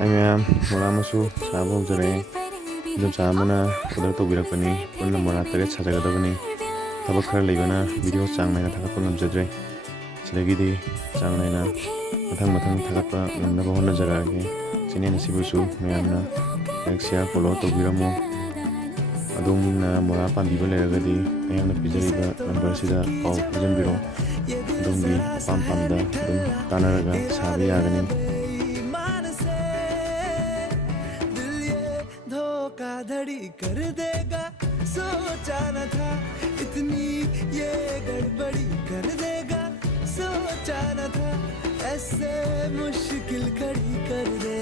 Ma'am, wala masu sabog jare. Dun sa amana order to birak pani. Pun lamora tare chajaga da bani. Tabak khar leibana video chang naina thakat pa ngam jadre. Chilagi di chang naina mathang thakat pa ngamna ba honna jaga ge. Chine na sibusu ma'am na next follow to biramo. Adum na mora pan biba leraga di ma'am na pijari ba number sida pau pijan biro. Adum di pam da adum tanaraga sabi agani. धोखाधड़ी कर देगा सोचा न था इतनी ये गड़बड़ी कर देगा सोचा न था ऐसे मुश्किल खड़ी कर दे